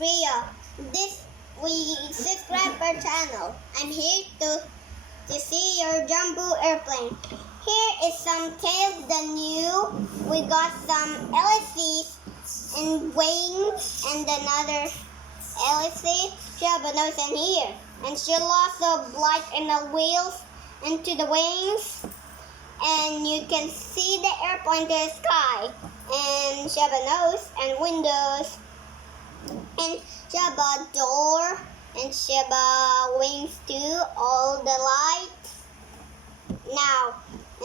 Priya. This we subscribe our channel. I'm here to see your Jumboo airplane. Here is some tails, the new. We got some LSCs and wings and another LSC. She have a nose in here. And she lost the light in the wheels into the wings. And you can see the airplane to the sky. And she have a nose and windows. And she have a door. And she have wings too. All the lights. Now,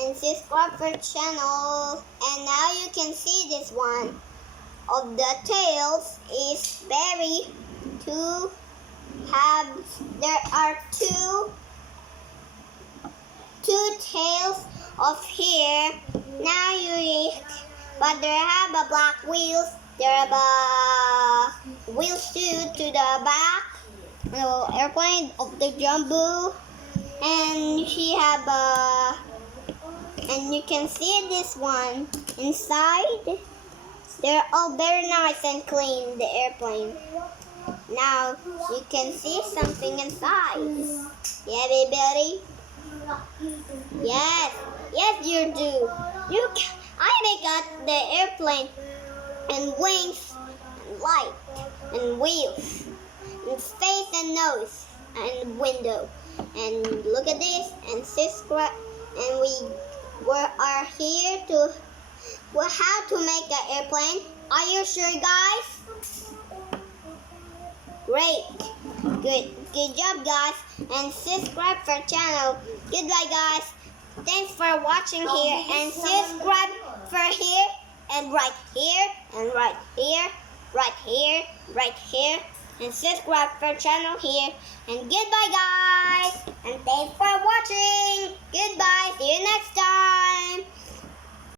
and subscribe for the channel. And now you can see this one. Of the tails is very two have. There are two tails of here. Now but they have a black wheels. There have a wheels too to the back. The airplane of the Jumboo, and she have a. And you can see this one inside. They're all very nice and clean. The airplane. Now you can see something inside. Yeah, baby. Yes, you do. I make up the airplane and wings and light and wheels and face and nose and window. And look at this and subscribe. And we are here to how to make an airplane. Are you sure, guys? Great. Good job, guys. And subscribe for channel. Goodbye, guys. Thanks for watching here. And subscribe for here and right here and right here, right here, right here. And subscribe for channel here. And goodbye, guys. And thanks for watching.